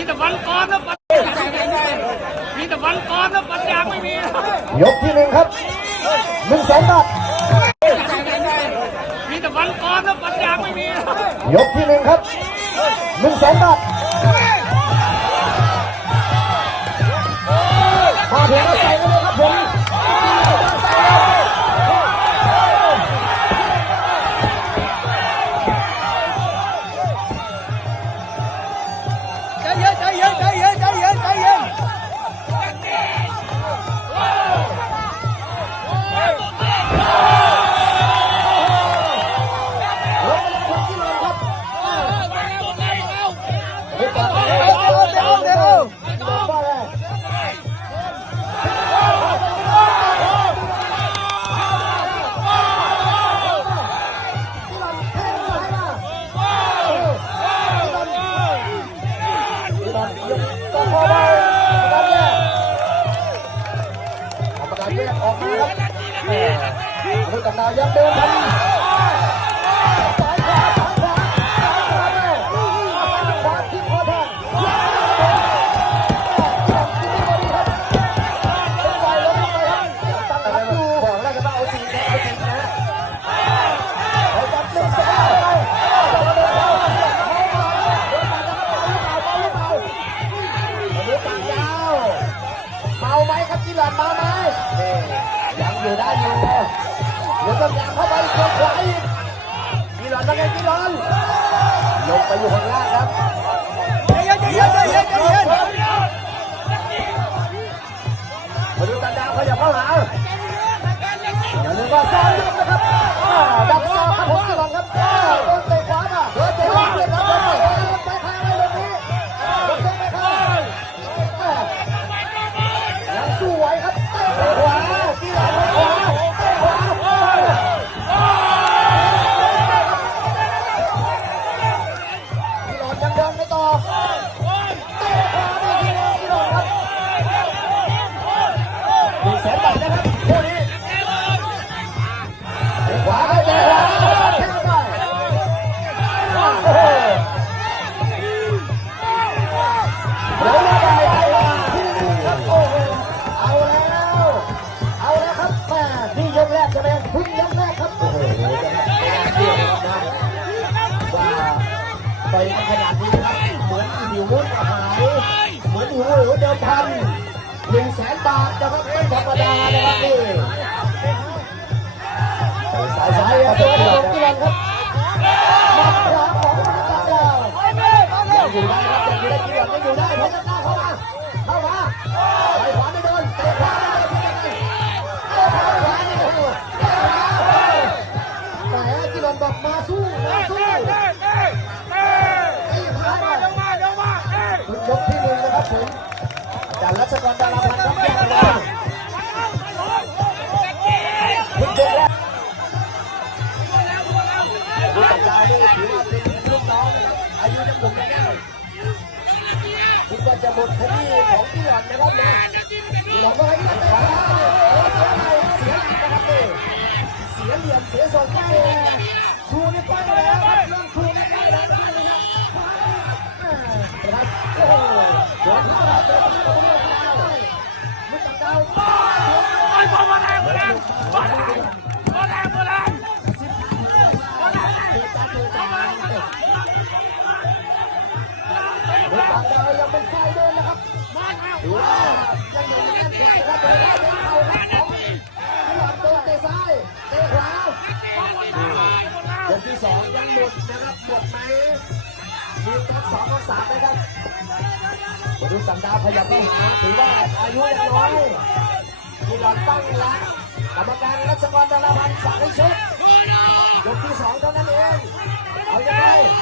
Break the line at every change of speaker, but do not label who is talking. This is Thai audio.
มีแต่วันก่อนนะปัญมีแต่วันก่อนนะปัญญาไม่มี
ยกที่หนึ่งครับหนึ่งแสนบาท
มีแต่วันก่อนนะปัญญาไม่มี
ยกที่หนึ่งครับหนึ่งแสนบาทมาเพียงก็ใส่กันเลย ต่อคอได้กันเนี่ยกรรมการแยกออกมาครับแหม่มือกับดาวยังเดินทัน อยู่ได้อยู่เดี๋ยวต้องยางเข้าไปตัวขวาอีกจิหลอนมาไงจิหลอนลงไปอยู่ข้างล่างครับ ไปขนาดนี้ครับเหมือนหิวหายเหมือนหิวหรือเดิมพันหนึ่งแสนบาทนะครับไม่ธรรมดานะครับนี่สายสายครับ อาจารย์รัชกรดาราพันธ์ครับแยกเลยคุณยกแรกคุณจักรดาวนี่ถือว่าเป็นลูกน้องนะครับ อายุจะปลุกกันได้คิดว่าจะหมดคดีของกิลอนนะครับนะกิลอนก็ให้ตัดขาเสียหลักนะครับนี่เสียเหลี่ยมเสียทรงไม่ชูนี่ไปแล้วครับเริ่มชูนี่ได้แล้วนะครับนะครับโอ้โหเดี๋ยวเข้าแล้วเดี๋ ยั
ง
เป็นไฟเดินนะครับดูว่ายังอยู่ในแน่นแข็งครับเดินได้เดินเอาครับของที่หลังโดนเตะซ้ายเตะขวายกที่สองยังหมดนะครับหมดไหมมีแค่สองกับสามนะครับมาดูสันดาวขยับเข้าหาถือว่าอายุยังน้อยมีหลอดตั้งหลักกรรมการรัชกรดาราพันธ์สั่งให้ชกยกที่สองเท่านั้นเองเอายังไง Okay.